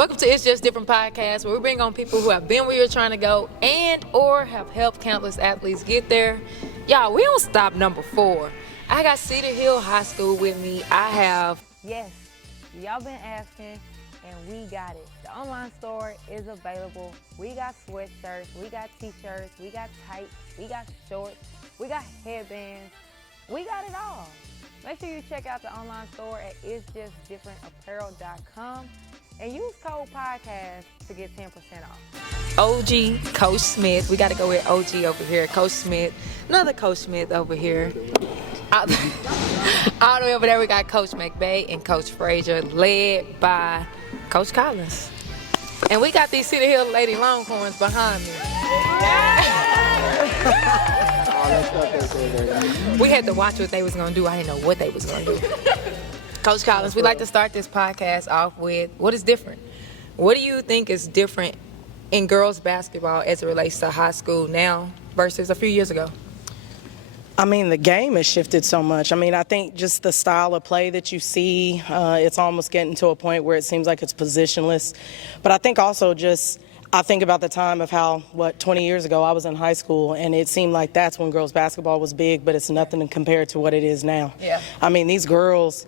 Welcome to It's Just Different podcast, where we bring on people who have been where you're trying to go and or have helped countless athletes get there. Y'all, we don't stop number 4. I got Cedar Hill High School with me. I have... Yes, y'all been asking, and we got it. The online store is available. We got sweatshirts, we got t-shirts, we got tights, we got shorts, we got headbands. We got it all. Make sure you check out the online store at itsjustdifferentapparel.com and use code podcast to get 10% off. OG Coach Smith. We got to go with OG over here. Coach Smith. Another Coach Smith over here. All the way over there, we got Coach McBay and Coach Frazier, led by Coach Collins. And we got these Cedar Hill Lady Longhorns behind me. We had to watch what they was going to do. I didn't know what they was going to do. Coach Collins, we like to start this podcast off with what is different. What do you think is different in girls basketball as it relates to high school now versus a few years ago? I mean, the game has shifted so much. I mean, I think just the style of play that you see, it's almost getting to a point where it seems like it's positionless. But I think also I think about the time of how, 20 years ago I was in high school, and it seemed like that's when girls basketball was big, but it's nothing compared to what it is now. Yeah. I mean, these girls,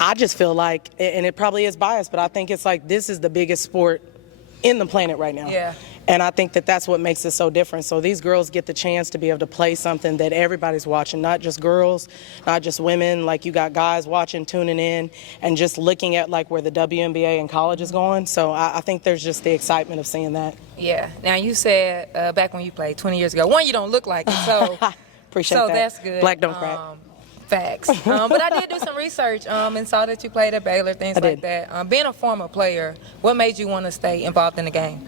I just feel like, and it probably is biased, but I think it's like this is the biggest sport in the planet right now. Yeah. And I think that that's what makes it so different. So these girls get the chance to be able to play something that everybody's watching, not just girls, not just women. Like, you got guys watching, tuning in, and just looking at, like, where the WNBA and college is going. So I think there's just the excitement of seeing that. Yeah. Now, you said back when you played 20 years ago, one, you don't look like it, so Appreciate that. So that's good. Black don't crack. Facts. But I did do some research and saw that you played at Baylor, things like that. Being a former player, what made you want to stay involved in the game?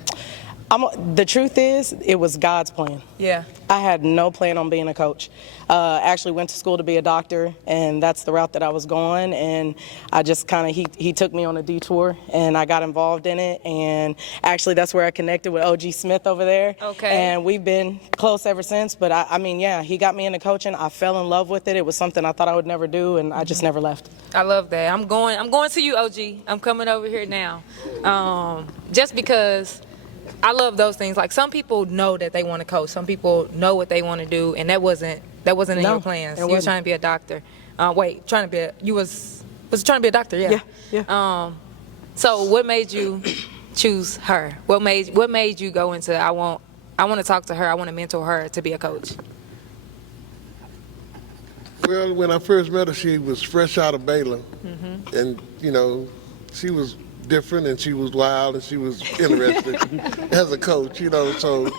The truth is, it was God's plan. Yeah. I had no plan on being a coach. Actually went to school to be a doctor, and that's the route that I was going. And I just kind of, he took me on a detour, and I got involved in it. And actually, that's where I connected with OG Smith over there. Okay. And we've been close ever since. But I mean, yeah, he got me into coaching. I fell in love with it. It was something I thought I would never do, and I just never left. I love that. I'm going to you, OG. I'm coming over here now. Just because I love those things. Like, some people know that they want to coach. Some people know what they want to do, and that wasn't in your plans. You were trying to be a doctor. You was trying to be a doctor, yeah. Yeah. So what made you choose her? What made you go into I want to talk to her, I want to mentor her to be a coach? Well, when I first met her, she was fresh out of Baylor, and she was different, and she was wild, and she was interesting as a coach, so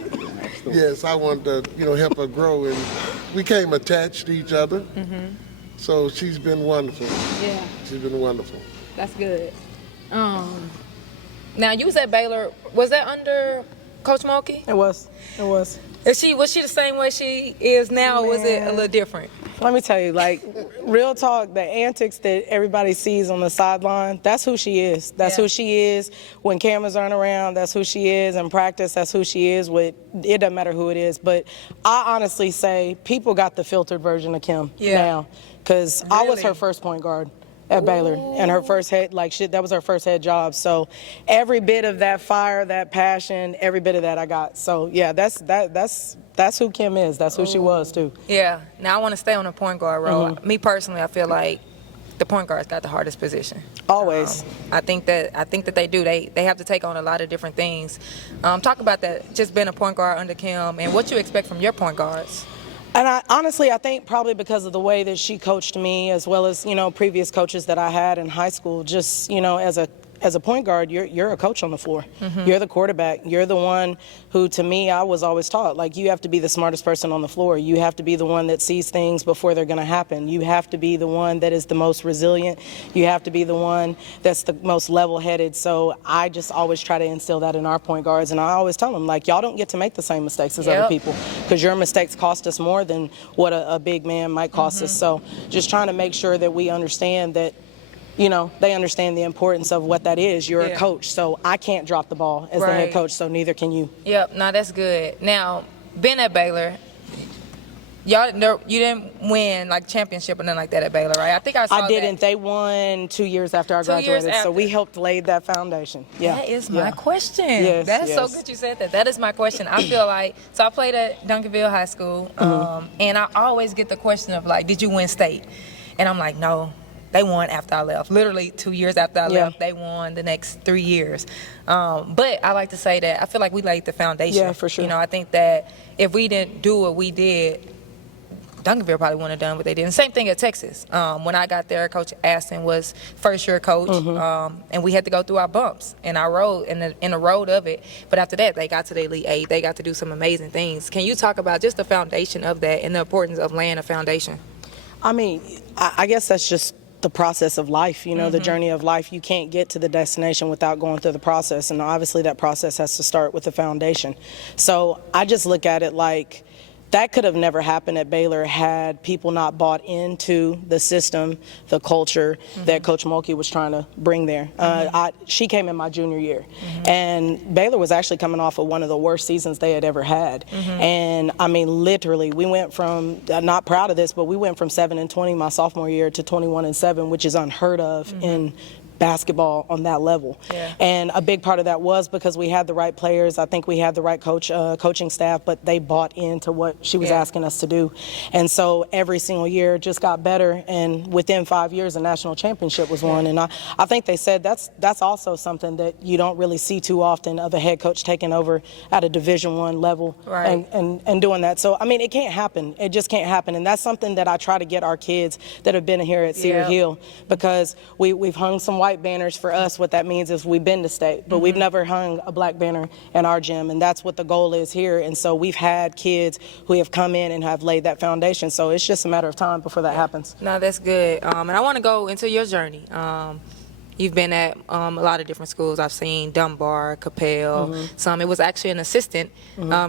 yes, I wanted to help her grow, and we became attached to each other. So she's been wonderful. Yeah, she's been wonderful. That's good. Now, you was at Baylor. Was that under Coach Mulkey? It was. Was she the same way she is now, or was it a little different? Let me tell you, like, real talk, the antics that everybody sees on the sideline, that's who she is. That's who she is when cameras aren't around. That's who she is in practice. That's who she is it doesn't matter who it is. But I honestly say people got the filtered version of Kim now, because I was her first point guard at Baylor, and her first head, that was her first head job. So every bit of that fire, that passion, every bit of that I got. So yeah, that's who Kim is. That's who she was too. Yeah. Now I want to stay on the point guard role. Me personally, I feel like the point guard's got the hardest position. Always. I think that they do. They have to take on a lot of different things. Talk about that. Just being a point guard under Kim, and what you expect from your point guards. And I think probably because of the way that she coached me, as well as, previous coaches that I had in high school, just, as a point guard, you're a coach on the floor. You're the quarterback. You're the one who, to me, I was always taught, like, you have to be the smartest person on the floor. You have to be the one that sees things before they're going to happen. You have to be the one that is the most resilient. You have to be the one that's the most level-headed. So I just always try to instill that in our point guards. And I always tell them, like, y'all don't get to make the same mistakes as other people, because your mistakes cost us more than what a big man might cost us. So just trying to make sure that we understand that, they understand the importance of what that is. You're a coach, so I can't drop the ball as the head coach, so neither can you. Yep, no, that's good. Now, being at Baylor, you didn't win like championship or nothing like that at Baylor, right? I think I saw I didn't. They won 2 years after I 2 years graduated, so after. we helped lay that foundation. Yeah. That is my question. Yes, That is so yes. good you said that. That is my question. I feel like, so I played at Duncanville High School, and I always get the question of like, did you win state? And I'm like, no, they won after I left. Literally 2 years after I left, they won the next 3 years. But I like to say that I feel like we laid the foundation. Yeah, for sure. You know, I think that if we didn't do what we did, Duncanville probably wouldn't have done what they did. And same thing at Texas. When I got there, Coach Aston was first-year coach, and we had to go through our bumps and our road in the road of it. But after that, they got to the Elite Eight. They got to do some amazing things. Can you talk about just the foundation of that and the importance of laying a foundation? I mean, I guess that's just the process of life, you know, the journey of life. You can't get to the destination without going through the process, and obviously that process has to start with the foundation. So I just look at it like that could have never happened at Baylor had people not bought into the system, the culture that Coach Mulkey was trying to bring there. She came in my junior year, and Baylor was actually coming off of one of the worst seasons they had ever had. And I mean, literally, we went from, I'm not proud of this, but we went from 7-20 my sophomore year to 21-7, which is unheard of in basketball on that level. And a big part of that was because we had the right players. I think we had the right coaching staff, but they bought into what she was asking us to do. And so every single year just got better, and within 5 years a national championship was won. And I think they said that's also something that you don't really see too often, of a head coach taking over at a Division I level and doing that. So I mean, it can't happen. It just can't happen. And that's something that I try to get our kids that have been here at Cedar Hill, because we've hung some white banners. For us, what that means is we've been to state, but we've never hung a black banner in our gym, and that's what the goal is here. And so we've had kids who have come in and have laid that foundation, so it's just a matter of time before that happens. No, that's good. And I want to go into your journey. You've been at a lot of different schools. I've seen Dunbar, Capel, some. It was actually an assistant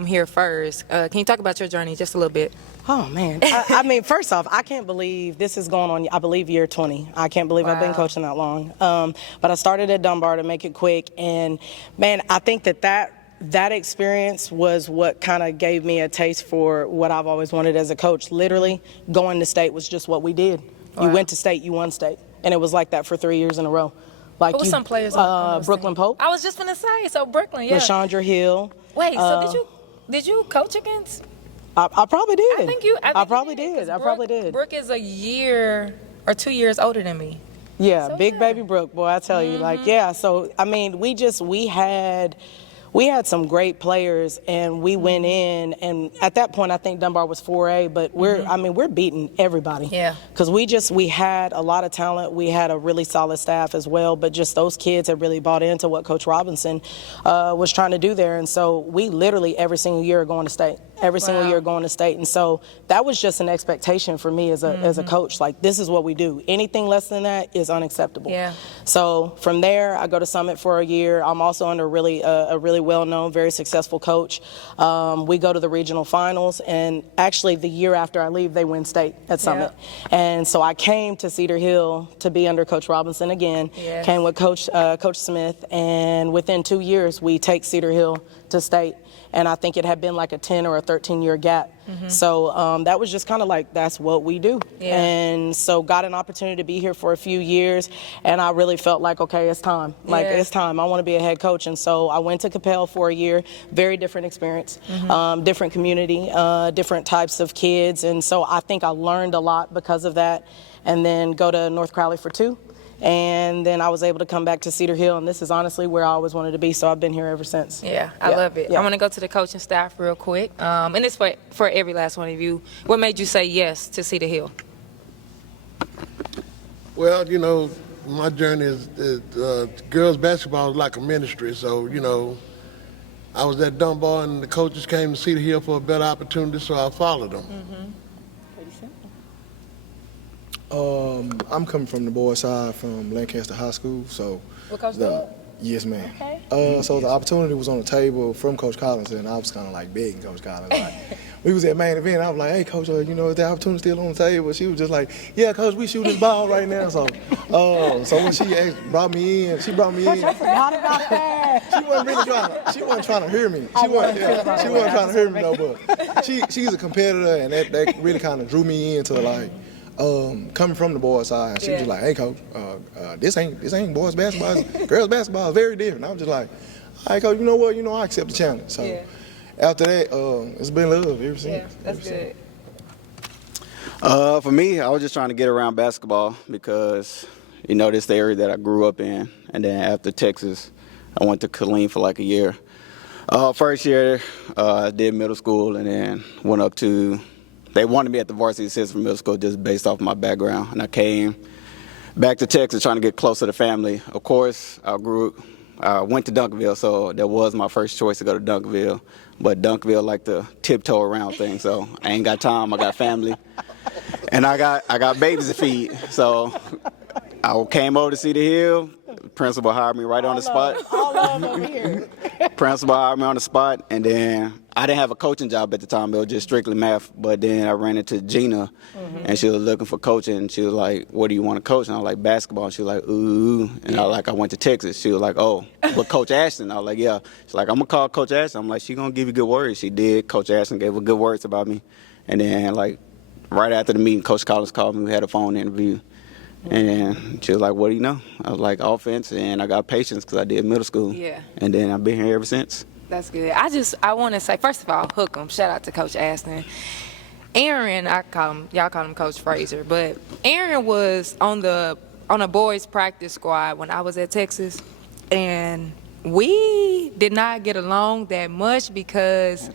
here first. Can you talk about your journey just a little bit? Oh, man. I mean, first off, I can't believe this is going on, I believe, year 20. I can't believe I've been coaching that long. But I started at Dunbar, to make it quick. And, man, I think that experience was what kind of gave me a taste for what I've always wanted as a coach. Literally, going to state was just what we did. You went to state, you won state. And it was like that for 3 years in a row. Like, who were some players on Brooklyn Pope. I was just going to say, so Brooklyn, LaShondra Hill. Wait, so did you coach against? I probably did. I probably did. Brooke is a year or 2 years older than me. Yeah, so big baby Brooke, boy, I tell you, like, so, I mean, we had some great players, and we went in, and at that point, I think Dunbar was 4A, but we're beating everybody. Yeah. Because we had a lot of talent. We had a really solid staff as well, but just those kids had really bought into what Coach Robinson was trying to do there. And so we literally every single year are going to state. Every single year going to state. And so that was just an expectation for me as a coach. Like, this is what we do. Anything less than that is unacceptable. Yeah. So from there, I go to Summit for a year. I'm also under a really well-known, very successful coach. We go to the regional finals, and actually the year after I leave, they win state at Summit. And so I came to Cedar Hill to be under Coach Robinson again. Came with Coach Smith, and within 2 years, we take Cedar Hill to state. And I think it had been like a 10 or a 13-year gap. So that was just kind of like, that's what we do. And so got an opportunity to be here for a few years, and I really felt like, okay, it's time. Like, it's time. I want to be a head coach. And so I went to Capel for a year, very different experience, different community, different types of kids. And so I think I learned a lot because of that. And then go to North Crowley for 2. And then I was able to come back to Cedar Hill, and this is honestly where I always wanted to be, so I've been here ever since. I love it. I want to go to the coaching staff real quick, and it's for every last one of you. What made you say yes to Cedar Hill? Well, you know, my journey is girls basketball is like a ministry, so, you know, I was at Dunbar, and the coaches came to Cedar Hill for a better opportunity, so I followed them. Pretty simple. I'm coming from the boys' side from Lancaster High School, so. What coach did? Yes, ma'am. Okay. So the opportunity was on the table from Coach Collins, and I was kind of like begging Coach Collins. Like, we was at main event. I was like, "Hey, Coach, you know, is the opportunity still on the table?" She was just like, "Yeah, Coach, we shooting this ball right now." So, so when she brought me in, I forgot about that. She wasn't really trying to hear me. She wasn't trying to hear me, no, but she's a competitor, and that really kind of drew me into like coming from the boys' side. She was like, "Hey, coach, this ain't boys basketball. It's girls basketball is very different." I was just like, "All right, coach, you know what? I accept the challenge." So after that, it's been love ever since. Yeah, that's good. For me, I was just trying to get around basketball because, this is the area that I grew up in. And then after Texas, I went to Killeen for like a year. First year, I did middle school and then went up to, they wanted me at the varsity assistant for middle school just based off my background. And I came back to Texas trying to get closer to family. Of course, I went to Duncanville, so that was my first choice to go to Duncanville. But Duncanville like to tiptoe around things, so I ain't got time. I got family. And I got babies to feed, so I came over to Cedar Hill. The principal hired me right on the spot. All love over here. Principal hired me on the spot, and then I didn't have a coaching job at the time. It was just strictly math. But then I ran into Gina, and she was looking for coaching. And she was like, "What do you want to coach?" And I was like, "Basketball." And she was like, "Ooh." And I went to Texas. She was like, "Oh, but Coach Ashton." I was like, "Yeah." She's like, "I'm gonna call Coach Ashton." I'm like, "She gonna give you good words." She did. Coach Ashton gave her good words about me, and then right after the meeting, Coach Collins called me. We had a phone interview. And she was like, "What do you know?" I was like, "Offense," and I got patience because I did middle school. Yeah. And then I've been here ever since. That's good. I want to say, first of all, hook 'em. Shout out to Coach Aston. Aaron, y'all call him Coach Frazier, but Aaron was on a boys practice squad when I was at Texas, and we did not get along that much because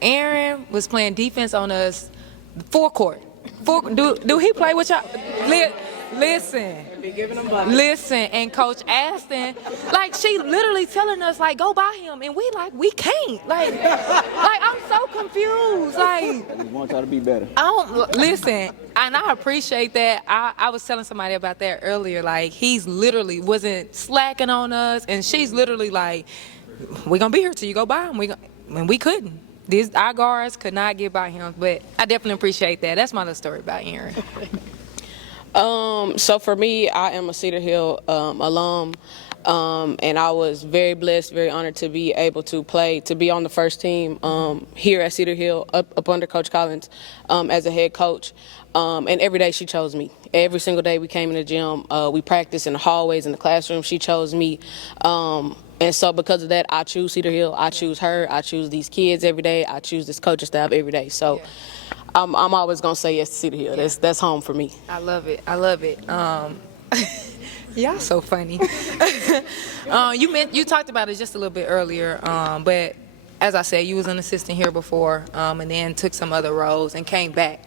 Aaron was playing defense on us forecourt. Do he play with y'all? Listen, and Coach Aston, she literally telling us, go by him, and we can't. I'm so confused. We want y'all to be better. Listen, and I appreciate that. I was telling somebody about that earlier. He's literally wasn't slacking on us, and she's literally like, "We're gonna be here till you go by him." And we couldn't. Our guards could not get by him, but I definitely appreciate that. That's my little story about Aaron. So for me, I am a Cedar Hill alum, and I was very blessed, very honored to be able to be on the first team here at Cedar Hill, up under Coach Collins as a head coach. And every day she chose me. Every single day we came in the gym, we practiced in the hallways, in the classroom, she chose me. And so because of that, I choose Cedar Hill, I choose her, I choose these kids every day, I choose this coaching staff every day. So I'm always going to say yes to Cedar Hill. That's home for me. I love it. Y'all so funny. You talked about it just a little bit earlier, but as I said, you was an assistant here before, and then took some other roles and came back.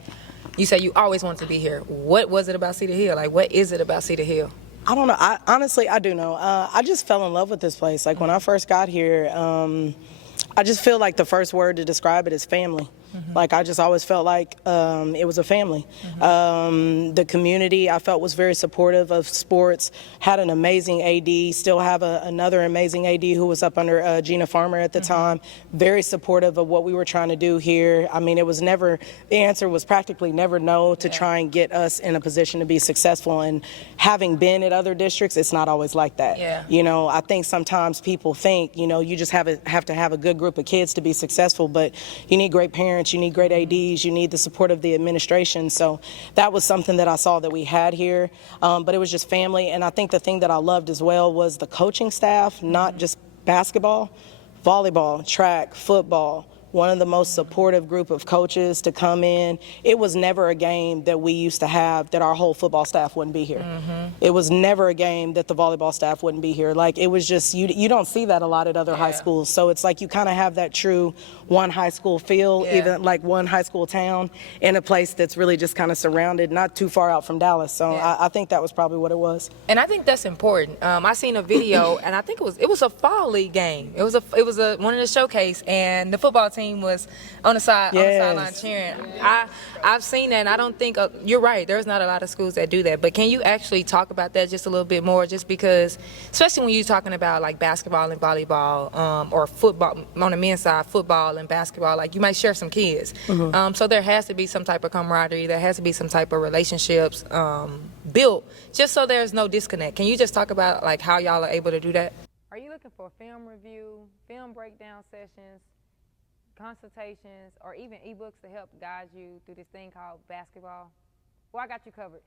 You said you always wanted to be here. What was it about Cedar Hill? What is it about Cedar Hill? I don't know. Honestly, I do know. I just fell in love with this place. When I first got here, I just feel like the first word to describe it is family. I just always felt like it was a family. The community, I felt, was very supportive of sports, had an amazing AD, still have another amazing AD who was up under Gina Farmer at the time, very supportive of what we were trying to do here. I mean, the answer was practically never no to try and get us in a position to be successful. And having been at other districts, it's not always like that. Yeah. I think sometimes people think, you just have to have a good group of kids to be successful, but you need great parents, you need great ADs, you need the support of the administration. So that was something that I saw that we had here, but it was just family. And I think the thing that I loved as well was the coaching staff, not just basketball, volleyball, track, football. One of the most supportive group of coaches to come in. It was never a game that we used to have that our whole football staff wouldn't be here. It was never a game that the volleyball staff wouldn't be here. It was just, you don't see that a lot at other high schools. So it's you kind of have that true one high school feel, even one high school town in a place that's really just kind of surrounded, not too far out from Dallas. So I think that was probably what it was. And I think that's important. I seen a video, and I think it was a fall league game. It was one of the showcase, and the football team was on the sideline cheering. I've seen that, and I don't think you're right. There's not a lot of schools that do that. But can you actually talk about that just a little bit more? Just because, especially when you're talking about basketball and volleyball, or football on the men's side, football and basketball, you might share some kids. So there has to be some type of camaraderie. There has to be some type of relationships built, just so there's no disconnect. Can you just talk about how y'all are able to do that? Are you looking looking for film review, film breakdown sessions, consultations, or even ebooks to help guide you through this thing called basketball, well, I got you covered.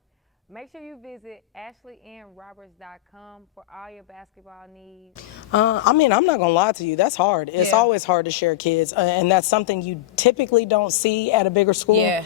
Make sure you visit AshleyAnnRoberts.com for all your basketball needs. I mean, I'm not going to lie to you. That's hard. It's always hard to share kids, and that's something you typically don't see at a bigger school. Yeah.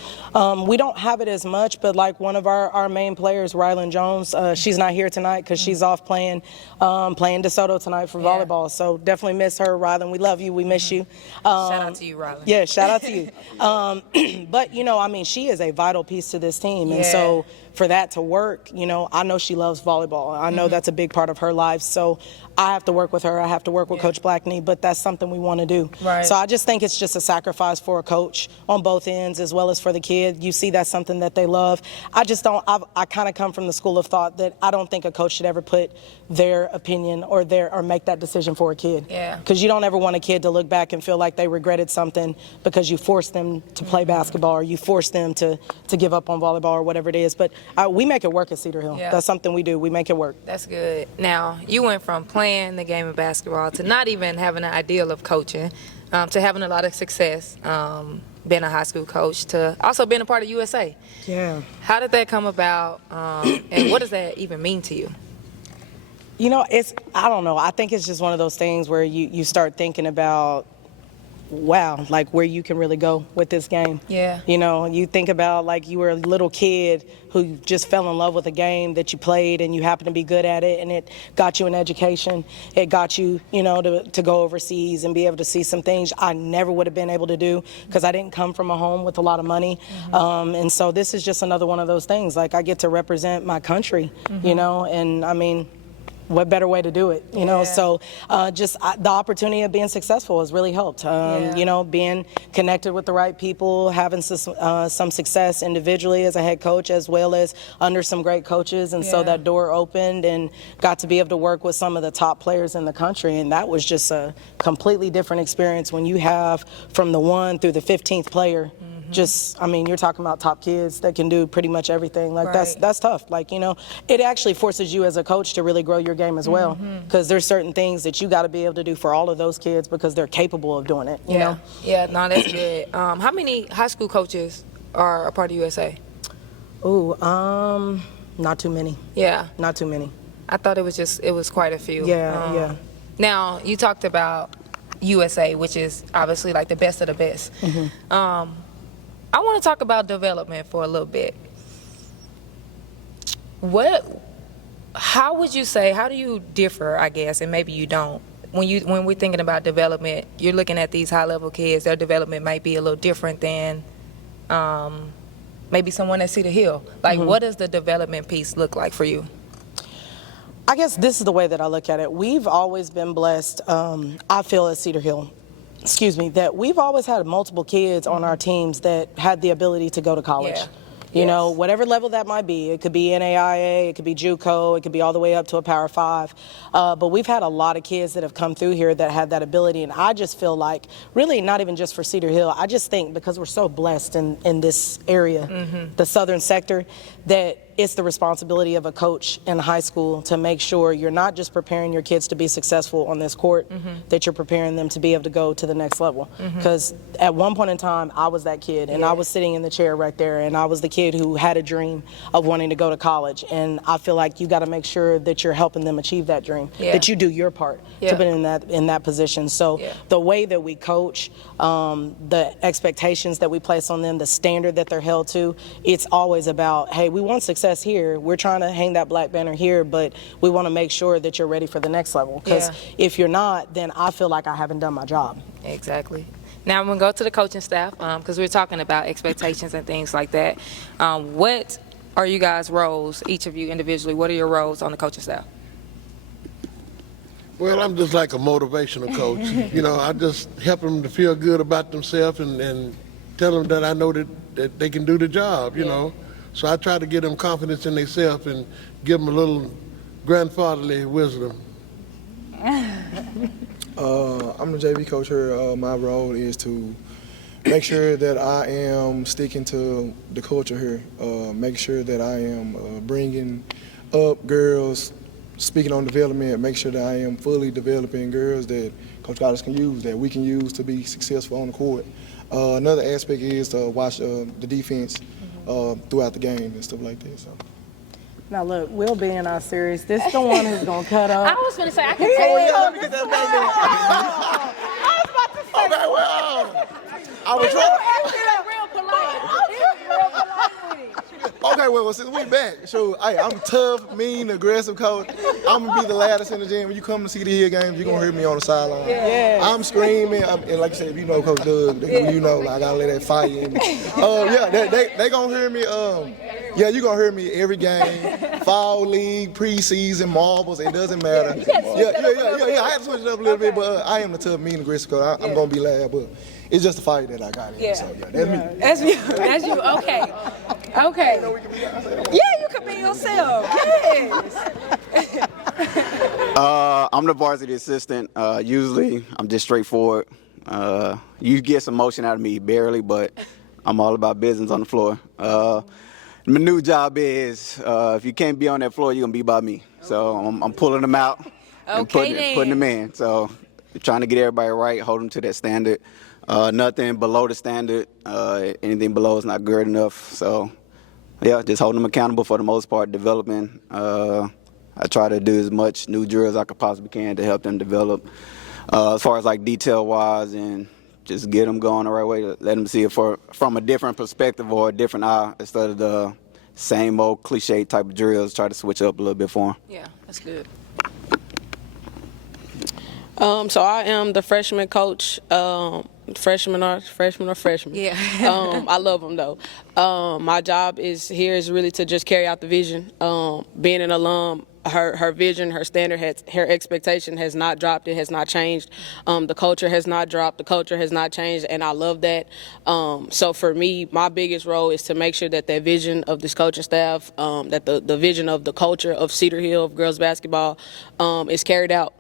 We don't have it as much, but like one of our main players, Rylan Jones, she's not here tonight because she's off playing DeSoto tonight for volleyball. So definitely miss her, Rylan. We love you. We miss you. Shout out to you, Rylan. Yeah, shout out to you. But, you know, I mean, she is a vital piece to this team. And so for that to work, you know, I know she loves volleyball. I know that's a big part of her life. So I have to work with her. I have to work with Coach Blackney, but that's something we want to do. Right. So I just think it's just a sacrifice for a coach on both ends as well as for the kid. You see that's something that they love. I just don't, I kind of come from the school of thought that I don't think a coach should ever put their opinion or make that decision for a kid. Yeah. Because you don't ever want a kid to look back and feel like they regretted something because you forced them to play basketball or you forced them to give up on volleyball or whatever it is. But we make it work at Cedar Hill. Yeah. That's something we do. We make it work. That's good. Now, you went from playing the game of basketball to not even having an ideal of coaching, to having a lot of success, being a high school coach, to also being a part of USA. Yeah. How did that come about, and what does that even mean to you? You know, I don't know. I think it's just one of those things where you start thinking about, wow, like where you can really go with this game. Yeah. You know, you think about like you were a little kid who just fell in love with a game that you played and you happened to be good at it and it got you an education. It got you, you know, to go overseas and be able to see some things I never would have been able to do because I didn't come from a home with a lot of money. And so this is just another one of those things. Like I get to represent my country, you know, and I mean, what better way to do it, you know? So just the opportunity of being successful has really helped. You know, being connected with the right people, having some success individually as a head coach as well as under some great coaches. And so that door opened and got to be able to work with some of the top players in the country. And that was just a completely different experience when you have from the 1 through the 15th player. Just, I mean, you're talking about top kids that can do pretty much everything. Like that's tough. Like, you know, it actually forces you as a coach to really grow your game as well. Because there's certain things that you got to be able to do for all of those kids because they're capable of doing it. You know? Yeah, no, that's good. How many high school coaches are a part of USA? Ooh, not too many. Yeah. Not too many. I thought it was quite a few. Yeah. Now, you talked about USA, which is obviously like the best of the best. I want to talk about development for a little bit. How would you say, how do you differ, I guess, and maybe you don't, when we're thinking about development, you're looking at these high-level kids, their development might be a little different than maybe someone at Cedar Hill. Like, what does the development piece look like for you? I guess this is the way that I look at it. We've always been blessed, I feel, at Cedar Hill, that we've always had multiple kids on our teams that had the ability to go to college. You know, whatever level that might be. It could be NAIA, it could be JUCO, it could be all the way up to a Power 5. But we've had a lot of kids that have come through here that had that ability. And I just feel like, really not even just for Cedar Hill, I just think because we're so blessed in this area, the southern sector, that it's the responsibility of a coach in high school to make sure you're not just preparing your kids to be successful on this court, that you're preparing them to be able to go to the next level. Because at one point in time, I was that kid, and I was sitting in the chair right there, and I was the kid who had a dream of wanting to go to college. And I feel like you got to make sure that you're helping them achieve that dream, that you do your part to be in that position. So the way that we coach, the expectations that we place on them, the standard that they're held to, it's always about, hey, we want success here. We're trying to hang that black banner here, but we want to make sure that you're ready for the next level. Because if you're not, then I feel like I haven't done my job. Exactly. Now I'm going to go to the coaching staff because we're talking about expectations and things like that. What are you guys' roles, each of you individually? What are your roles on the coaching staff? Well, I'm just like a motivational coach. You know, I just help them to feel good about themselves and tell them that I know that they can do the job, you know. So I try to give them confidence in themselves and give them a little grandfatherly wisdom. I'm the JV coach here. My role is to make sure that I am sticking to the culture here, make sure that I am bringing up girls speaking on development, make sure that I am fully developing girls that Coach Collins can use, that we can use to be successful on the court. Another aspect is to watch the defense throughout the game and stuff like that. So. Now look, we'll be in our series. This is the one who's gonna cut up. I was gonna say I can take Let me get that back there. Okay, well, I was trying. real polite. He was real polite with it. Okay, well, since we back, so I'm tough, mean, aggressive coach. I'm gonna be the loudest in the gym. When you come to see the Hill games, you're gonna hear me on the sideline. Yeah. I'm screaming, and like I said, if you know Coach Doug, you know, like, I gotta let that fire in me. They gonna hear me. You gonna hear me every game, fall league, preseason, marbles. It doesn't matter. I had to switch it up a little bit, but I am the tough, mean, aggressive coach. I'm gonna be loud, but it's just the fight that I got in. Yeah. So that's me. That's you. That's you. Okay. Okay. Yeah, you can be yourself. Yes. I'm the varsity assistant. Usually, I'm just straightforward. You get some motion out of me, barely, but I'm all about business on the floor. My new job is, if you can't be on that floor, you're going to be by me. So I'm pulling them out and putting them in. So trying to get everybody right, hold them to that standard. Nothing below the standard. Anything below is not good enough. So, just holding them accountable for the most part, developing. I try to do as much new drills as I could possibly can to help them develop. As far as like detail-wise and just get them going the right way, let them see it from a different perspective or a different eye instead of the same old cliche type of drills. Try to switch up a little bit for them. Yeah, that's good. So I am the freshman coach. Freshman or freshman. Yeah. I love them though. My job is really to just carry out the vision. Being an alum, her vision, her standard, her expectation has not dropped. It has not changed. The culture has not dropped. The culture has not changed, and I love that. So for me, my biggest role is to make sure that vision of this coaching staff, that the vision of the culture of Cedar Hill, of girls basketball, is carried out.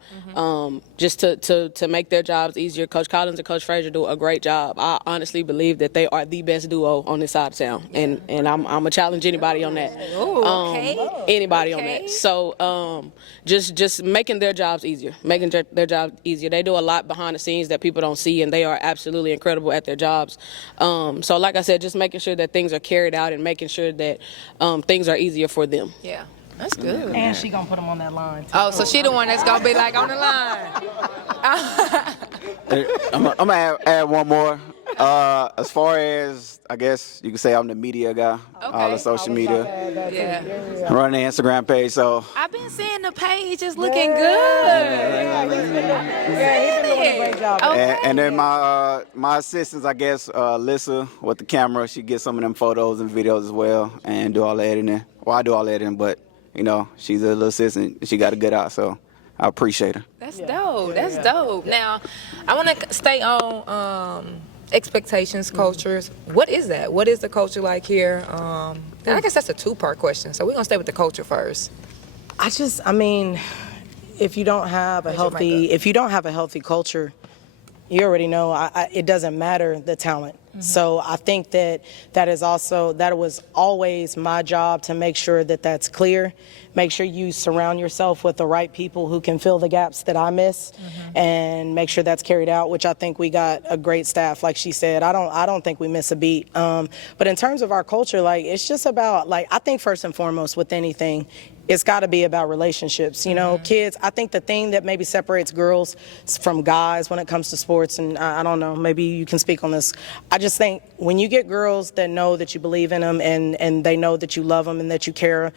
Just to make their jobs easier. Coach Collins and Coach Frazier do a great job. I honestly believe that they are the best duo on this side of town, and I'm gonna challenge anybody on that. Ooh, okay. Anybody on that. So just making their jobs easier, They do a lot behind the scenes that people don't see, and they are absolutely incredible at their jobs. So like I said, just making sure that things are carried out and making sure that things are easier for them. Yeah. That's good. And she gonna put them on that line too. Oh, so she the one that's gonna be like on the line. I'm gonna add one more. As far as, I guess you could say I'm the media guy, all the social media, Yeah. run the Instagram page. So I've been seeing the page is looking good. Yeah, he's been doing a great job. Okay. and then my assistants, I guess, Lissa with the camera, she gets some of them photos and videos as well, and do all the editing. Well, I do all the editing, but she's a little assistant. She got a good eye, so I appreciate her. That's dope. That's dope. Now, I want to stay on expectations, cultures. What is that? What is the culture like here? And I guess that's a two-part question. So we're gonna stay with the culture first. If you don't have a healthy culture, you already know it doesn't matter the talent. So I think that was always my job to make sure that that's clear. Make sure you surround yourself with the right people who can fill the gaps that I miss, and make sure that's carried out, which I think we got a great staff. Like she said, I don't think we miss a beat. But in terms of our culture, it's just about, I think first and foremost with anything, it's got to be about relationships. Kids, I think the thing that maybe separates girls from guys when it comes to sports, and I don't know, maybe you can speak on this. I just think when you get girls that know that you believe in them and they know that you love them and that you care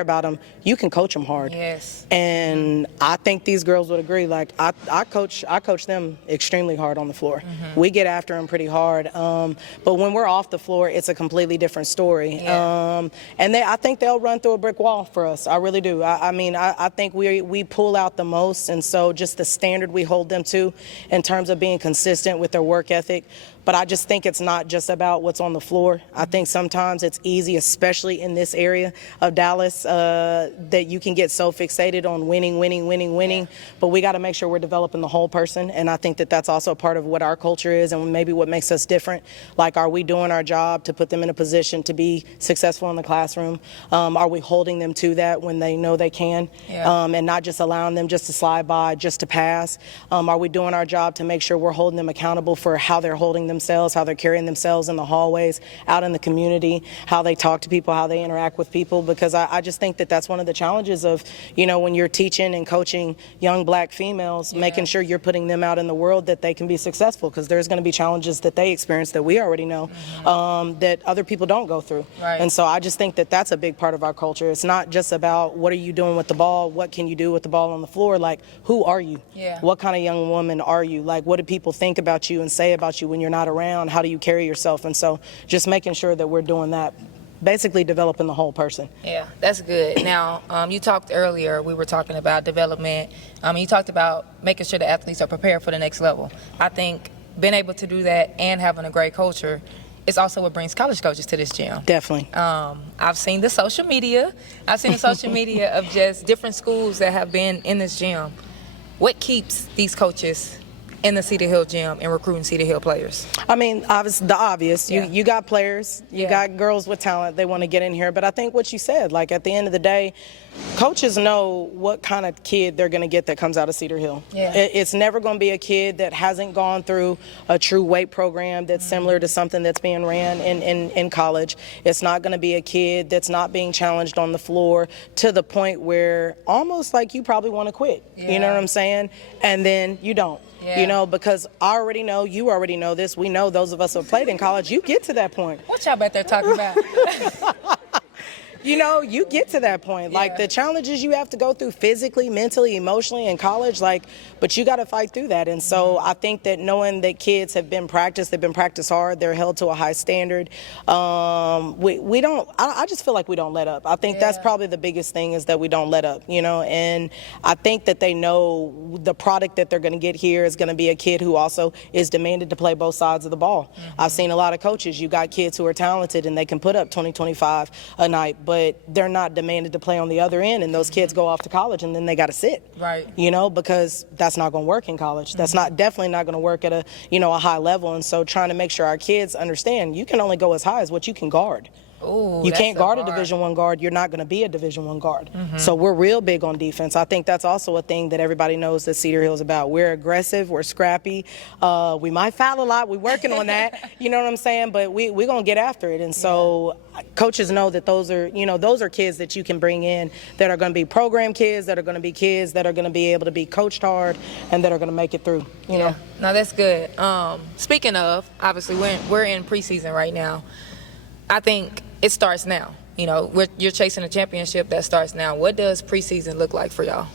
about them, you can coach them hard. Yes. And I think these girls would agree. I coach them extremely hard on the floor. We get after them pretty hard. But when we're off the floor, it's a completely different story. Yeah. And I think they'll run through a brick wall for us. I really do. I think we pull out the most, and so just the standard we hold them to in terms of being consistent with their work ethic. But I just think it's not just about what's on the floor. I think sometimes it's easy, especially in this area of Dallas, that you can get so fixated on winning. But we got to make sure we're developing the whole person. And I think that that's also a part of what our culture is and maybe what makes us different. Like, are we doing our job to put them in a position to be successful in the classroom? Are we holding them to that when they know they can? And not just allowing them just to slide by, just to pass? Are we doing our job to make sure we're holding them accountable for how they're holding themselves, how they're carrying themselves in the hallways, out in the community, how they talk to people, how they interact with people? Because I just think that that's one of the challenges of, when you're teaching and coaching young black females, making sure you're putting them out in the world that they can be successful, because there's going to be challenges that they experience that we already know that other people don't go through. And so I just think that that's a big part of our culture. It's not just about what are you doing with the ball, what can you do with the ball on the floor, like, who are you? What kind of young woman are you? Like, what do people think about you and say about you when you're not around? How do you carry yourself? And so just making sure that we're doing that, basically developing the whole person. Yeah, that's good. Now, you talked earlier, we were talking about development. You talked about making sure the athletes are prepared for the next level. I think being able to do that and having a great culture is also what brings college coaches to this gym. Definitely. I've seen the social media. I've seen the social media of just different schools that have been in this gym. What keeps these coaches in the Cedar Hill gym and recruiting Cedar Hill players? I mean, the obvious. You got players, you got girls with talent, they want to get in here. But I think what you said, like, at the end of the day, coaches know what kind of kid they're going to get that comes out of Cedar Hill. It's never going to be a kid that hasn't gone through a true weight program that's similar to something that's being ran in college. It's not going to be a kid that's not being challenged on the floor to the point where almost like you probably want to quit. You know what I'm saying? And then you don't. Because I already know, you already know this, we know those of us who have played in college, you get to that point. What y'all bet they're talking about? You get to that point. Like, the challenges you have to go through physically, mentally, emotionally in college, but you got to fight through that. And so I think that knowing that kids have been practiced, they've been practiced hard, they're held to a high standard, we don't, I just feel like we don't let up. I think that's probably the biggest thing, is that we don't let up, and I think that they know the product that they're going to get here is going to be a kid who also is demanded to play both sides of the ball. I've seen a lot of coaches, you got kids who are talented and they can put up 20, 25 a night, but they're not demanded to play on the other end, and those kids go off to college and then they got to sit. Because that's not going to work in college. That's definitely not going to work at a high level. And so trying to make sure our kids understand, you can only go as high as what you can guard. You can't guard a Division I guard. You're not going to be a Division I guard. So we're real big on defense. I think that's also a thing that everybody knows that Cedar Hill is about. We're aggressive. We're scrappy. We might foul a lot. We're working on that. You know what I'm saying? But we're going to get after it. And so coaches know that those are kids that you can bring in that are going to be program kids, that are going to be kids that are going to be able to be coached hard and that are going to make it through. You know? No, that's good. Speaking of, obviously, we're in preseason right now. I think it starts now. You're chasing a championship that starts now. What does preseason look like for y'all?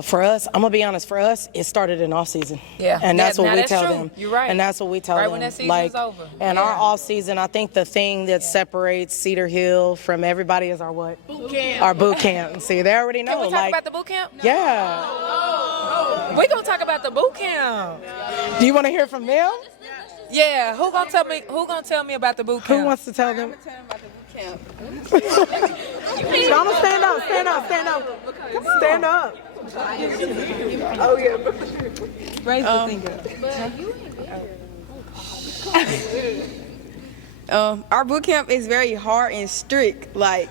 For us, I'm going to be honest, for us, it started in off season. And that's what we tell them. You're right. And that's what we tell them. Right when that season's over. And our off season, I think the thing that separates Cedar Hill from everybody is our what? Boot camp. Our boot camp. See, they already know. Can we talk about the boot camp? Yeah. We're going to talk about the boot camp. Do you want to hear from them? Yeah, who gonna tell me about the boot camp? Who wants to tell them? I'm gonna tell them about the boot camp. Donald, stand up. Stand up. Oh yeah. Raise the finger. Our boot camp is very hard and strict. Like,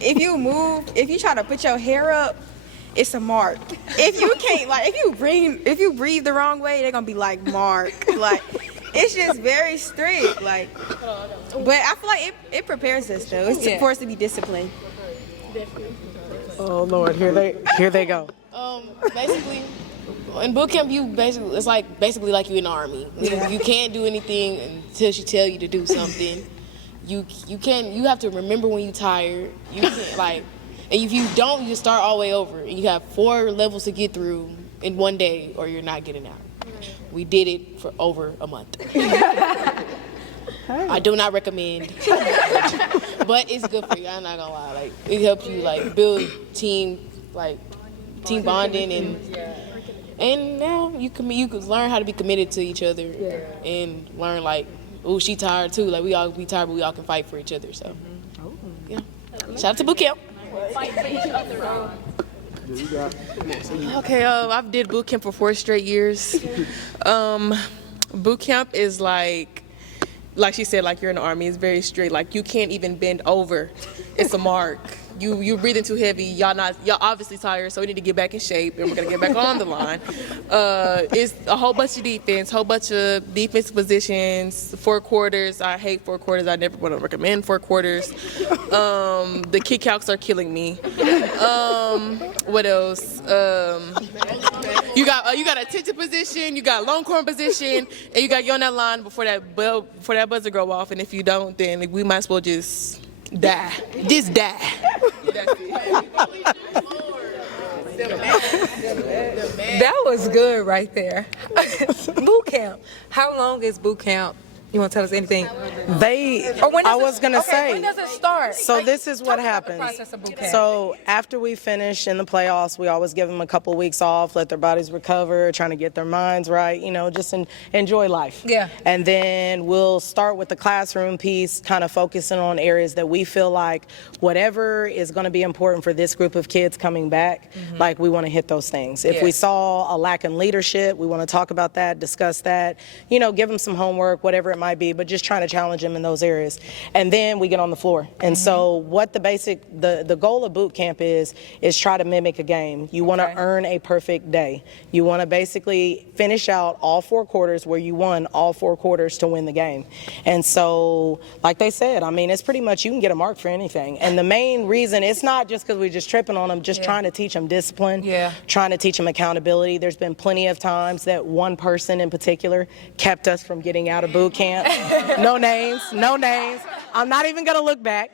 if you try to put your hair up, it's a mark. If you can't, if you breathe the wrong way, they're gonna be like, mark. Like, it's just very strict, but I feel like it prepares us though. It's for us to be disciplined. Oh Lord, here they go. Basically, in boot camp, it's basically like you in the army. You can't do anything until she tell you to do something. You have to remember when you're tired. You can't and if you don't, you just start all the way over. And you have 4 levels to get through in one day, or you're not getting out. We did it for over a month. I do not recommend, but it's good for you. I'm not gonna lie. It helps you build team bonding, and And now you can learn how to be committed to each other and learn like, oh, she tired too. Like we all be tired, but we all can fight for each other. So, yeah. Shout out to boot camp. Okay, I've did boot camp for 4 straight years. Boot camp is like she said, like you're in the Army. It's very strict. Like you can't even bend over. It's a mark. You're breathing too heavy. Y'all obviously tired, so we need to get back in shape, and we're gonna get back on the line. It's a whole bunch of defense, whole bunch of defense positions, 4 quarters. I hate 4 quarters. I never want to recommend 4 quarters. The kickouts are killing me. What else? You got attention position, you got Longhorn position, and you got you on that line before that buzzer go off. And if you don't, then we might as well just die. Just die. That was good right there. Boot camp. How long is boot camp? You want to tell us anything? I was going to say. When does it start? So this is what Talk about happens. the process of boot camp. So after we finish in the playoffs, we always give them a couple weeks off, let their bodies recover, trying to get their minds right, just enjoy life. Yeah. And then we'll start with the classroom piece, kind of focusing on areas that we feel like whatever is going to be important for this group of kids coming back, like we want to hit those things. If we saw a lack in leadership, we want to talk about that, discuss that, give them some homework, whatever it might be, but just trying to challenge them in those areas. And then we get on the floor. And so what the goal of boot camp is try to mimic a game. You want to earn a perfect day. You want to basically finish out all 4 quarters where you won all 4 quarters to win the game. And so, like they said, it's pretty much you can get a mark for anything. And the main reason, it's not just because we're just tripping on them, just trying to teach them discipline, trying to teach them accountability. There's been plenty of times that one person in particular kept us from getting out of boot camp. No names. I'm not even going to look back.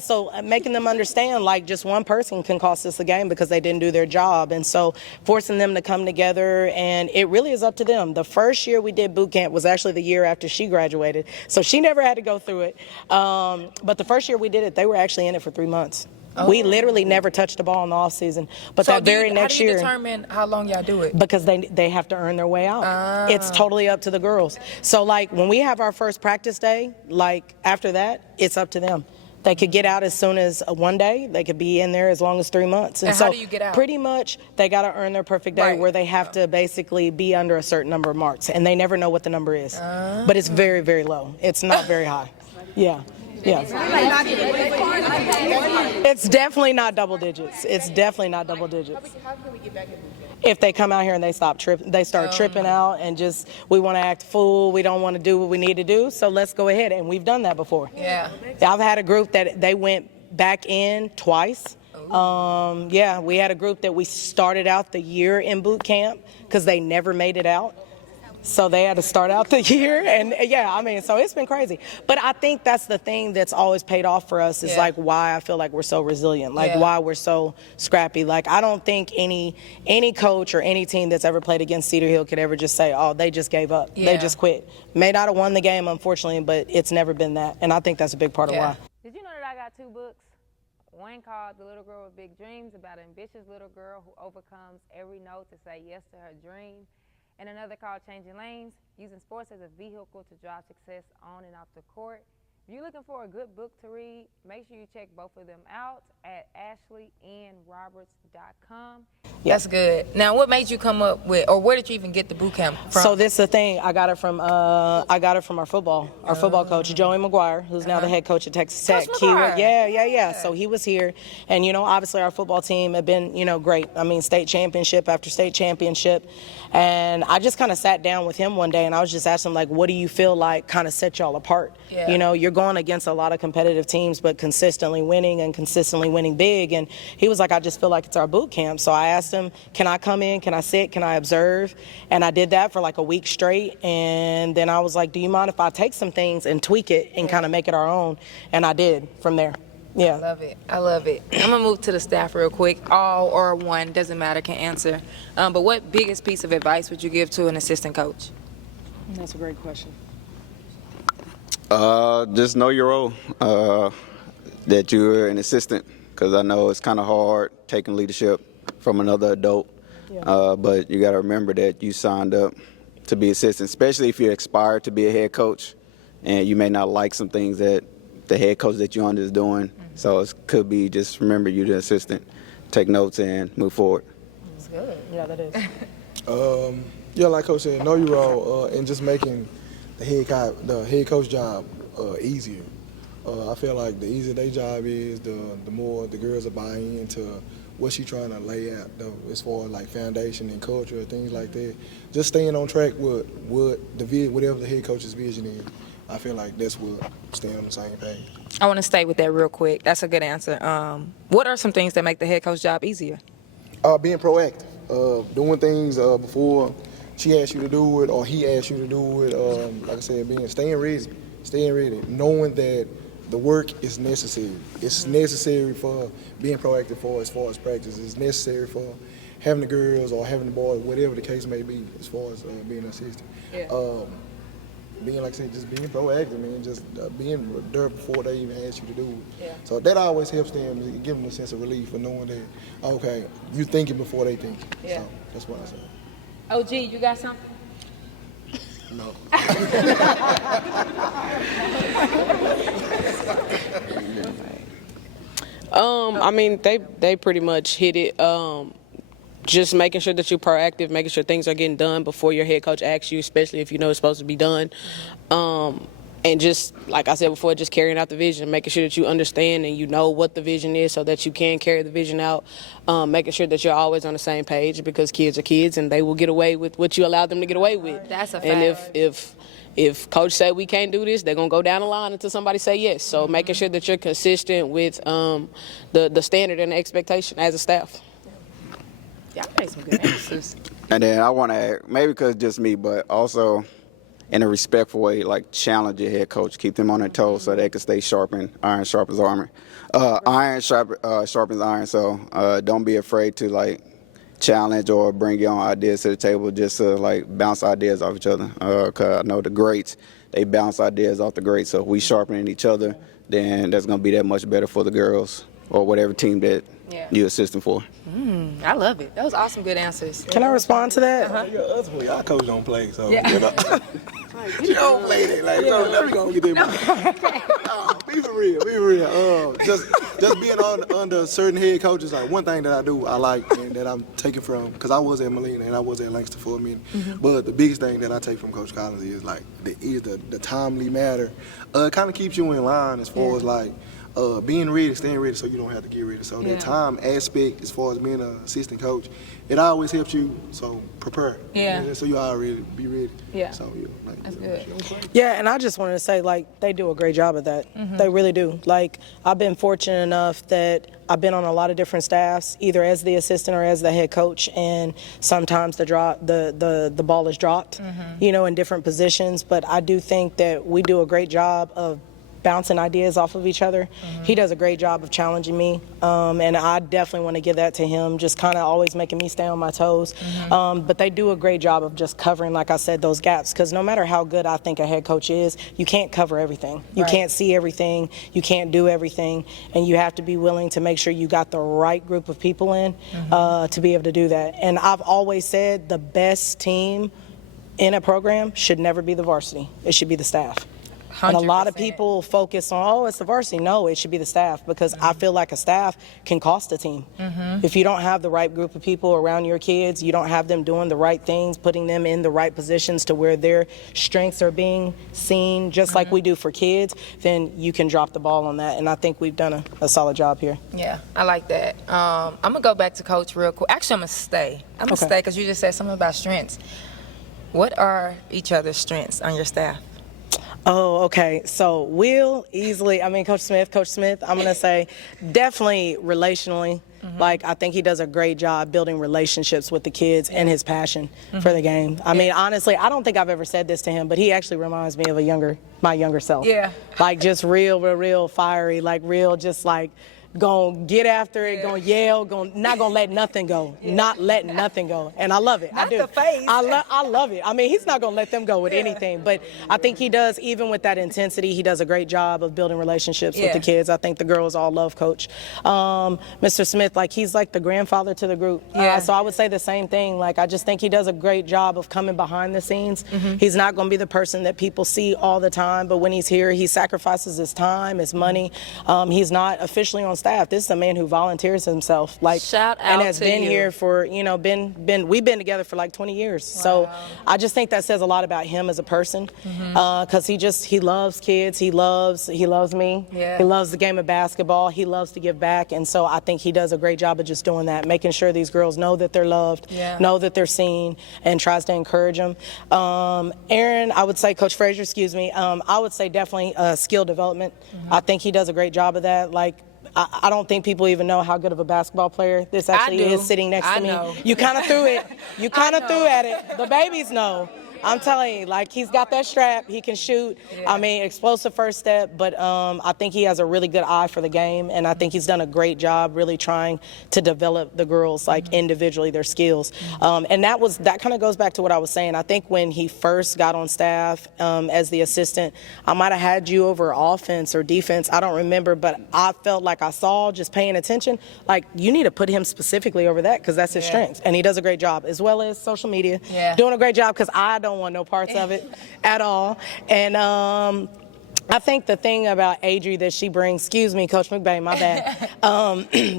So making them understand, like, just one person can cost us a game because they didn't do their job. And so forcing them to come together, and it really is up to them. The first year we did boot camp was actually the year after she graduated. So she never had to go through it. But the first year we did it, they were actually in it for 3 months. We literally never touched the ball in the off season. But so that very next year. How do you determine how long y'all do it? Because they have to earn their way out. It's totally up to the girls. So like when we have our first practice day, like after that, it's up to them. They could get out as soon as one day. They could be in there as long as 3 months. And so how do you get out? Pretty much they got to earn their perfect day where they have to basically be under a certain number of marks. And they never know what the number is. But it's very, very low. It's not very high. Yeah. It's definitely not double digits. How can we get back in? If they come out here and they start tripping out and just, we want to act fool, we don't want to do what we need to do, so let's go ahead. And we've done that before. Yeah. I've had a group that they went back in twice. We had a group that we started out the year in boot camp because they never made it out. So they had to start out the year, and so it's been crazy. But I think that's the thing that's always paid off for us is like why I feel like we're so resilient, like why we're so scrappy. Like I don't think any coach or any team that's ever played against Cedar Hill could ever just say, oh, they just gave up, they just quit. May not have won the game, unfortunately, but it's never been that, and I think that's a big part of why. Did you know that I got 2 books? One called The Little Girl with Big Dreams, about an ambitious little girl who overcomes every no to say yes to her dream. And another called Changing Lanes, using sports as a vehicle to drive success on and off the court. If you're looking for a good book to read, make sure you check both of them out at ashleyannroberts.com. That's good. Now, what made you come up with, or where did you even get the boot camp from? So this is the thing. I got it from our football coach, Joey McGuire, who's now the head coach at Texas Tech. So he was here, and obviously our football team had been great. State championship after state championship, and I just kind of sat down with him one day, and I was just asking him, like, what do you feel like kind of set y'all apart? You're going against a lot of competitive teams, but consistently winning big. And he was like, I just feel like it's our boot camp. So I asked him, can I come in? Can I sit? Can I observe? And I did that for like a week straight. And then I was like, do you mind if I take some things and tweak it and kind of make it our own? And I did from there. Yeah. I love it. I'm going to move to the staff real quick. All or one, doesn't matter, can answer. But what biggest piece of advice would you give to an assistant coach? That's a great question. Just know your role, that you're an assistant because I know it's kind of hard taking leadership from another adult. But you got to remember that you signed up to be assistant, especially if you aspire to be a head coach, and you may not like some things that the head coach that you're under is doing. So it could be just remember you're the assistant, take notes, and move forward. That's good. Yeah, that is. Yeah, like Coach said, know your role and just making the head coach job easier. I feel like the easier their job is, the more the girls are buying into what she's trying to lay out, though, as far as like foundation and culture and things like that. Just staying on track with whatever the head coach's vision is. I feel like that's what staying on the same page. I want to stay with that real quick. That's a good answer. What are some things that make the head coach job easier? Being proactive, doing things before she asks you to do it or he asks you to do it. Like I said, staying ready, knowing that the work is necessary. It's necessary for being proactive as far as practice. It's necessary for having the girls or having the boys, whatever the case may be, as far as being an assistant. Yeah. Being, like I said, just being proactive, man, just being there before they even ask you to do it. Yeah. So that always helps them, give them a sense of relief of knowing that, okay, you're thinking before they think. Yeah. So that's what I say. OG, you got something? No. I mean, they pretty much hit it. Just making sure that you're proactive, making sure things are getting done before your head coach asks you, especially if you know it's supposed to be done. And just, like I said before, just carrying out the vision, making sure that you understand and you know what the vision is so that you can carry the vision out. Making sure that you're always on the same page because kids are kids and they will get away with what you allow them to get away with. That's a fact. And if coach say we can't do this, they're going to go down the line until somebody say yes. So making sure that you're consistent with the standard and the expectation as a staff. Y'all made some good answers. And then I want to add, maybe because just me, but also in a respectful way, like challenge your head coach, keep them on their toes so they can stay sharp and iron sharpens armor. Iron sharpens iron, so don't be afraid to like challenge or bring your own ideas to the table just to like bounce ideas off each other. Because I know the greats, they bounce ideas off the greats, so if we sharpening each other, then that's going to be that much better for the girls or whatever team that you're assisting for. I love it. That was awesome, good answers. Can I respond to that? Ultimately, our coach don't play, so Yeah. you know. She don't play that. Like, so let me go get that. Be for real. Just being under certain head coaches. Like one thing that I like and that I'm taking from, because I was at Molina and I was at Lancaster for a minute. But the biggest thing that I take from Coach Collins is like the timely matter. It kind of keeps you in line as far as like. Being ready, staying ready so you don't have to get ready. So that time aspect as far as being an assistant coach, it always helps you, so prepare. Yeah. So you already be ready. Yeah. So, That's good. Yeah, and I just wanted to say, like, they do a great job at that. They really do. Like, I've been fortunate enough that I've been on a lot of different staffs, either as the assistant or as the head coach, and sometimes the ball is dropped, you know, in different positions. But I do think that we do a great job of bouncing ideas off of each other. He does a great job of challenging me, and I definitely want to give that to him, just kind of always making me stay on my toes. But they do a great job of just covering, like I said, those gaps, because no matter how good I think a head coach is, you can't cover everything. You can't see everything. You can't do everything, and you have to be willing to make sure you got the right group of people in to be able to do that. And I've always said the best team in a program should never be the varsity. It should be the staff. 100%. And a lot of people focus on, oh, it's the varsity. No, it should be the staff, because I feel like a staff can cost a team. If you don't have the right group of people around your kids, you don't have them doing the right things, putting them in the right positions to where their strengths are being seen, just like we do for kids, then you can drop the ball on that. And I think we've done a solid job here. Yeah, I like that. I'm going to go back to Coach real quick. Actually, I'm going to stay. I'm going to stay because you just said something about strengths. What are each other's strengths on your staff? Oh, okay. So Will easily, Coach Smith, I'm going to say definitely relationally. Like, I think he does a great job building relationships with the kids and his passion for the game. I mean, honestly, I don't think I've ever said this to him, but he actually reminds me of my younger self. Yeah. Like, just real fiery, like real, just like, gonna get after it, gonna yell, not gonna let nothing go, not letting nothing go. And I love it. I do. the face. I love it. I mean, he's not gonna let them go with anything, but I think he does, even with that intensity, he does a great job of building relationships with the kids. I think the girls all love Coach. Mr. Smith, like, he's like the grandfather to the group. So I would say the same thing. Like, I just think he does a great job of coming behind the scenes. He's not gonna be the person that people see all the time, but when he's here, he sacrifices his time, his money. He's not officially on staff. This is a man who volunteers himself, like, Shout out and has to been you. here for, we've been together for like 20 years. So I just think that says a lot about him as a person, because he loves kids. He loves me. Yeah. He loves the game of basketball. He loves to give back, and so I think he does a great job of just doing that, making sure these girls know that they're loved, know that they're seen, and tries to encourage them. Aaron, I would say, Coach Frazier, I would say definitely skill development. I think he does a great job of that. Like, I don't think people even know how good of a basketball player this actually is sitting next to me. Know. You kind of threw it. You kind of threw at it. The babies know. I'm telling you, like, he's got that strap. He can shoot. I mean, explosive first step, but I think he has a really good eye for the game, and I think he's done a great job really trying to develop the girls, like, individually, their skills. And that kind of goes back to what I was saying. I think when he first got on staff as the assistant, I might have had you over offense or defense. I don't remember, but I felt like I saw, just paying attention, like, you need to put him specifically over that because that's his strengths. And he does a great job, as well as social media. Doing a great job, because I don't want no parts of it at all. And I think the thing about Adri that she brings, excuse me, Coach McBay, my bad,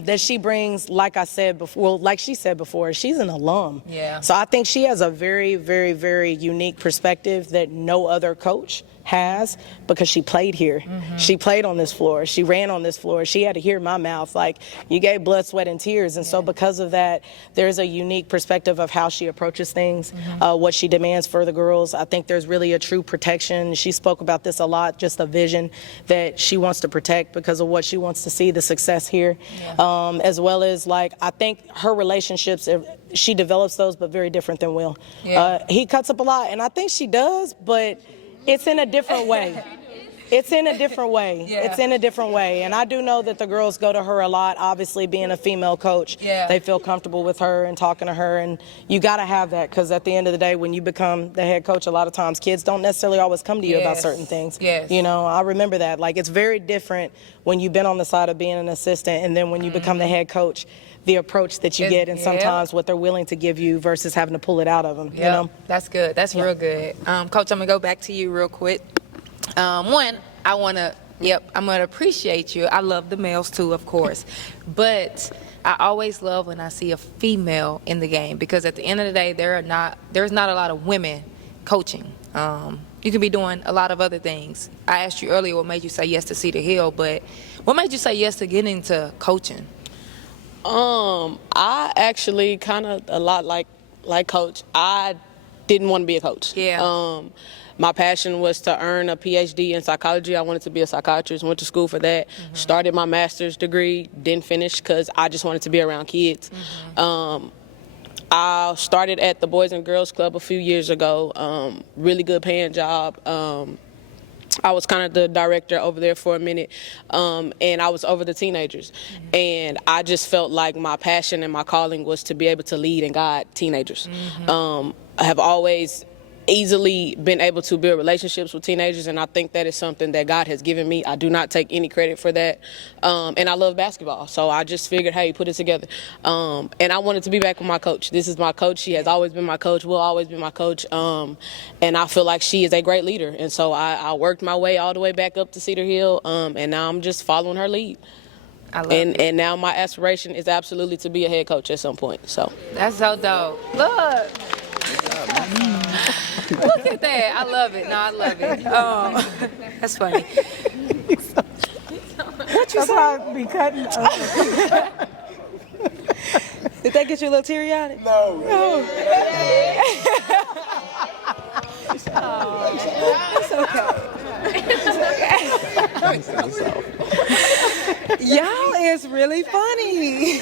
that she brings, like I said before, well, like she said before, she's an alum. So I think she has a very, very, very unique perspective that no other coach has, because she played here. She played on this floor. She ran on this floor. She had to hear my mouth. Like, you gave blood, sweat, and tears. And so because of that, there's a unique perspective of how she approaches things, what she demands for the girls. I think there's really a true protection. She spoke about this a lot, just a vision that she wants to protect because of what she wants to see, the success here, as well as, like, I think her relationships, she develops those, but very different than Will. He cuts up a lot, and I think she does, but it's in a different way. It's in a different way. It's in a different way. And I do know that the girls go to her a lot, obviously being a female coach. They feel comfortable with her and talking to her. And you got to have that, because at the end of the day, when you become the head coach, a lot of times kids don't necessarily always come to you about certain things. You know, I remember that. Like, it's very different when you've been on the side of being an assistant, and then when you become the head coach, the approach that you get, and sometimes what they're willing to give you versus having to pull it out of them. You know? That's good. That's real good. Coach, I'm going to go back to you real quick. One, I'm going to appreciate you. I love the males too, of course. But I always love when I see a female in the game, because at the end of the day, there's not a lot of women coaching. You can be doing a lot of other things. I asked you earlier what made you say yes to Cedar Hill, but what made you say yes to getting into coaching? I actually kind of a lot like Coach. I didn't want to be a coach. My passion was to earn a PhD in psychology. I wanted to be a psychiatrist, went to school for that, started my master's degree, didn't finish because I just wanted to be around kids. I started at the Boys and Girls Club a few years ago, really good paying job. I was kind of the director over there for a minute, and I was over the teenagers. And I just felt like my passion and my calling was to be able to lead and guide teenagers. I have always easily been able to build relationships with teenagers, and I think that is something that God has given me. I do not take any credit for that. And I love basketball, so I just figured, hey, put it together. And I wanted to be back with my coach. This is my coach. She has always been my coach, will always be my coach. And I feel like she is a great leader. And so I worked my way all the way back up to Cedar Hill, and now I'm just following her lead. And now my aspiration is absolutely to be a head coach at some point. So that's so dope. Look. Look at that. I love it. No, I love it. That's funny. What you say? Be cutting. Did that get you a little teary-eyed? No. It's okay. Y'all is really funny.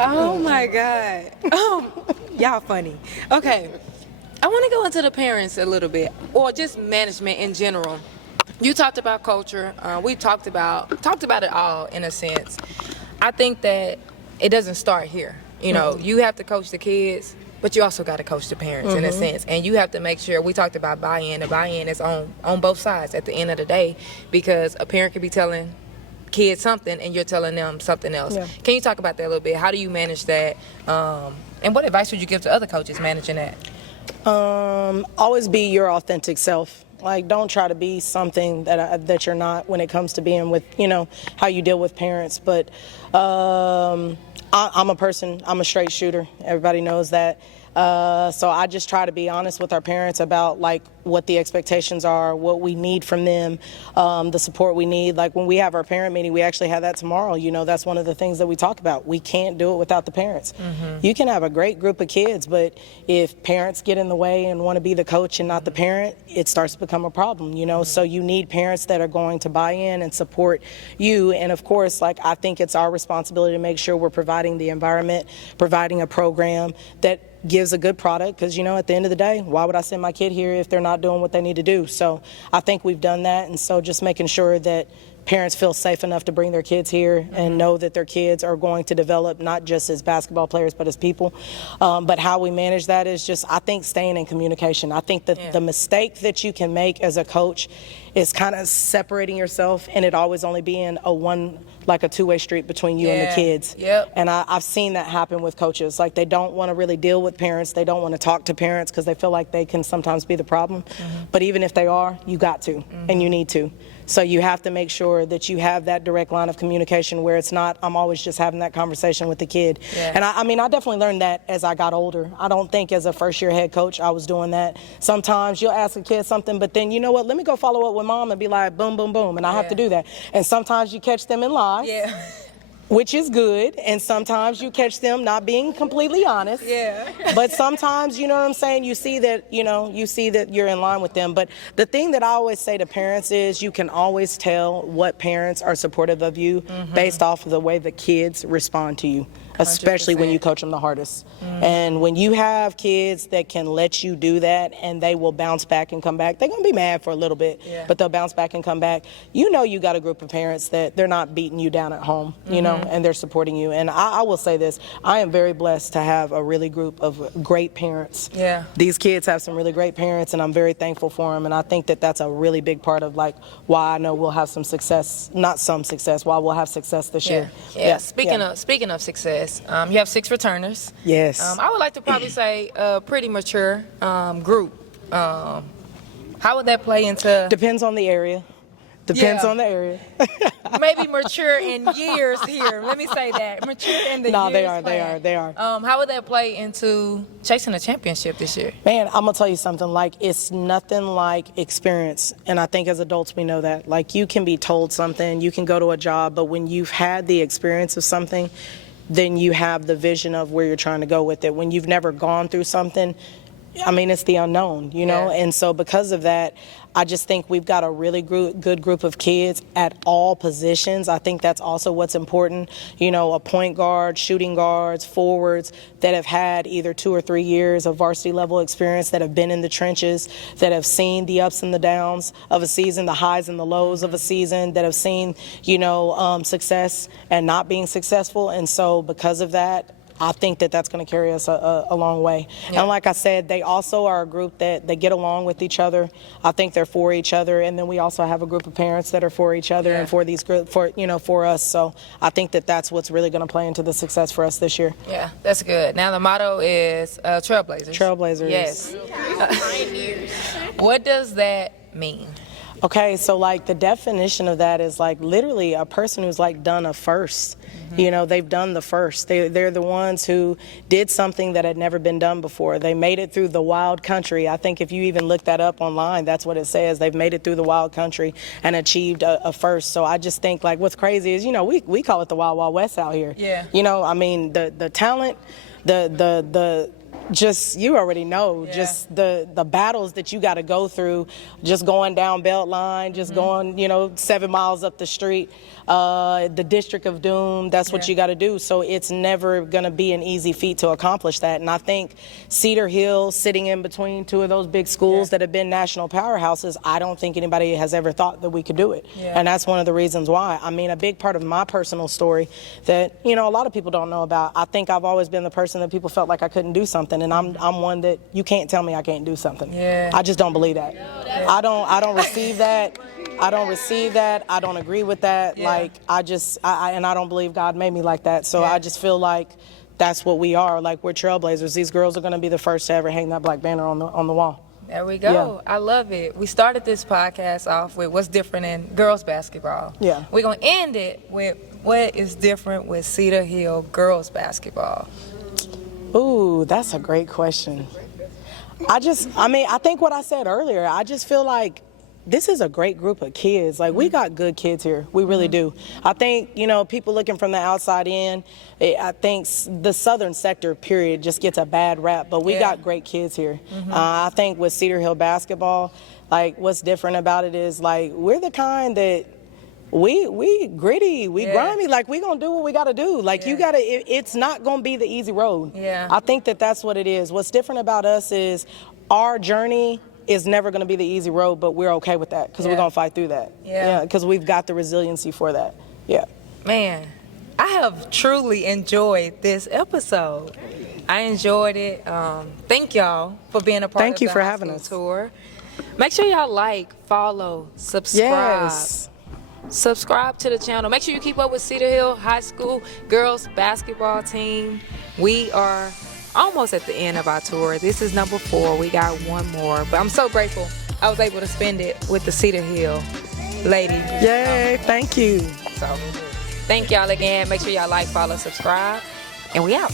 Oh my God. Y'all funny. Okay. I want to go into the parents a little bit, or just management in general. You talked about culture. We talked about it all in a sense. I think that it doesn't start here. You know, you have to coach the kids, but you also got to coach the parents in a sense. And you have to make sure, we talked about buy-in. The buy-in is on both sides at the end of the day, because a parent could be telling kids something and you're telling them something else. Yeah. Can you talk about that a little bit? How do you manage that? And what advice would you give to other coaches managing that? Always be your authentic self. Like, don't try to be something that you're not when it comes to being with, you know, how you deal with parents. But I'm a person, I'm a straight shooter. Everybody knows that. So I just try to be honest with our parents about, like, what the expectations are, what we need from them, the support we need. Like, when we have our parent meeting, we actually have that tomorrow. You know, that's one of the things that we talk about. We can't do it without the parents. You can have a great group of kids, but if parents get in the way and want to be the coach and not the parent, it starts to become a problem, you know. So you need parents that are going to buy in and support you. And of course, like, I think it's our responsibility to make sure we're providing the environment, providing a program that gives a good product, because, you know, at the end of the day, why would I send my kid here if they're not doing what they need to do? So I think we've done that, and so just making sure that parents feel safe enough to bring their kids here and know that their kids are going to develop not just as basketball players but as people. But how we manage that is just, I think, staying in communication. I think that the mistake that you can make as a coach is kind of separating yourself and it always only being a two-way street between you and the kids. And I've seen that happen with coaches. Like, they don't want to really deal with parents. They don't want to talk to parents because they feel like they can sometimes be the problem. But even if they are, you got to, and you need to. So you have to make sure that you have that direct line of communication where it's not, I'm always just having that conversation with the kid. And I mean, I definitely learned that as I got older. I don't think as a first-year head coach I was doing that. Sometimes you'll ask a kid something, but then, you know what, let me go follow up with mom and be like, boom, boom, boom, and I have to do that. And sometimes you catch them in lies. Which is good, and sometimes you catch them not being completely honest. But sometimes, you know what I'm saying, you see that you're in line with them. But the thing that I always say to parents is, you can always tell what parents are supportive of you based off of the way the kids respond to you, especially 100%. When you coach them the hardest. And when you have kids that can let you do that and they will bounce back and come back, they're going to be mad for a little bit, but they'll bounce back and come back. You know, you got a group of parents that they're not beating you down at home, you know, and they're supporting you. And I will say this, I am very blessed to have a really group of great parents. These kids have some really great parents, and I'm very thankful for them. And I think that that's a really big part of, like, why I know we'll have some success, not some success, why we'll have success this year. Speaking of success, you have 6 returners. I would like to probably say a pretty mature group. How would that play into? Depends on the area. Depends on the area. Maybe mature in years here. Let me say that. Mature in the years. No, they are. How would that play into chasing a championship this year? Man, I'm going to tell you something. Like, it's nothing like experience. And I think as adults we know that. Like, you can be told something, you can go to a job, but when you've had the experience of something, then you have the vision of where you're trying to go with it. When you've never gone through something, I mean, it's the unknown, you know? And so because of that, I just think we've got a really good group of kids at all positions. I think that's also what's important. You know, a point guard, shooting guards, forwards that have had either 2 or 3 years of varsity level experience, that have been in the trenches, that have seen the ups and the downs of a season, the highs and the lows of a season, that have seen, you know, success and not being successful. And so because of that, I think that that's going to carry us a long way. And like I said, they also are a group that they get along with each other. I think they're for each other. And then we also have a group of parents that are for each other and for these for us. So I think that that's what's really going to play into the success for us this year. Yeah, that's good. Now the motto is Trailblazers. Trailblazers. Yes. What does that mean? Okay, so like the definition of that is like literally a person who's like done a first. You know, they've done the first. They're the ones who did something that had never been done before. They made it through the wild country. I think if you even look that up online, that's what it says. They've made it through the wild country and achieved a first. So I just think, like, what's crazy is, you know, we call it the Wild Wild West out here. You know, I mean, the talent, the Just, you already know, just the battles that you got to go through, just going down Beltline, just going, 7 miles up the street, the District of Doom, that's what you got to do. So it's never going to be an easy feat to accomplish that. And I think Cedar Hill, sitting in between two of those big schools that have been national powerhouses, I don't think anybody has ever thought that we could do it. And that's one of the reasons why. I mean, a big part of my personal story that, a lot of people don't know about, I think I've always been the person that people felt like I couldn't do something. And I'm one that you can't tell me I can't do something. I just don't believe that. I don't receive that. I don't receive that. I don't agree with that. Like, I don't believe God made me like that. So I just feel like that's what we are. Like, we're trailblazers. These girls are going to be the first to ever hang that black banner on the wall. There we go. I love it. We started this podcast off with what's different in girls basketball. We're going to end it with what is different with Cedar Hill girls basketball. Ooh, that's a great question. I think what I said earlier, I just feel like this is a great group of kids. Like, we got good kids here. We really do. I think, people looking from the outside in, I think the southern sector, period, just gets a bad rap. But we got great kids here. I think with Cedar Hill basketball, like, what's different about it is, like, we're the kind that we gritty, we grimy, like, we gonna do what we gotta do. Like, it's not gonna be the easy road. I think that's what it is. What's different about us is our journey is never gonna be the easy road, but we're okay with that because we're gonna fight through that. Because we've got the resiliency for that. Man, I have truly enjoyed this episode. I enjoyed it. Thank y'all for being a part Thank of you the for high having school us. tour. Make sure y'all like, follow, subscribe. Subscribe to the channel. Make sure you keep up with Cedar Hill High School girls basketball team. We are almost at the end of our tour. This is number 4. We got one more, but I'm so grateful I was able to spend it with the Cedar Hill Lady. Yay, thank you. So, thank y'all again. Make sure y'all like, follow, subscribe, and we out.